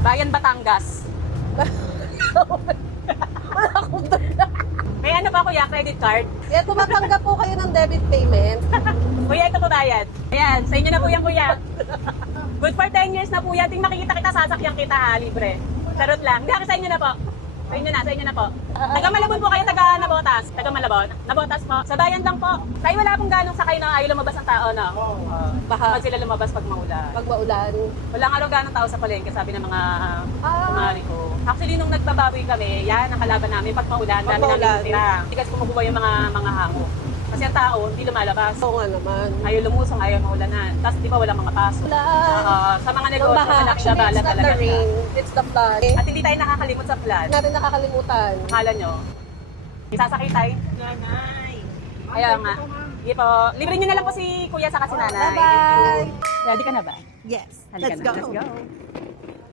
Bayan Batangas. Wala akong dala. May ano pa kuya, credit card? Kaya tumatanggap po kayo ng debit payment. Kuya, ito po bayad. Ayan, sa inyo na po yan kuya. Good for 10 years na po yan. Ting makikita kita, sasakyan kita ha, libre. Charot lang. Hindi, sa inyo na po. Sa inyo na po. Taga Malabon po kayo, taga Nabotas. Taga Malabon. Nabotas po. Sa bayan lang po. Tayo wala pong ganong sakay na ayaw lumabas ang tao, no? Baka Pag sila lumabas pag maulan. pag maulan. Walang araw ganong tao sa palengke, sabi ng mga kumari ko. Actually, nung nagbabawi kami, yan ang kalaban namin. Pag maulan, Pag dami namin maulan. tira. Tigas kumukuha yung mga hango. Kasi ang tao, hindi lumalabas. Oo nga naman. Ayaw lumusong, ayaw maulanan. Tapos di ba walang mga paso. Ulan. Sa mga Yung negosyo, baha. malaking Actually, nabala it's not talaga the siya. rain. It's the flood. At hindi tayo nakakalimot sa flood. Hindi natin nakakalimutan. Akala nyo, isasakay tayo. Nanay. Kaya nga. Sige po. Libre nyo na lang po si kuya sa kasi nanay. Bye-bye. Ready ka na ba? Yes. Halika Let's na. go. Let's go.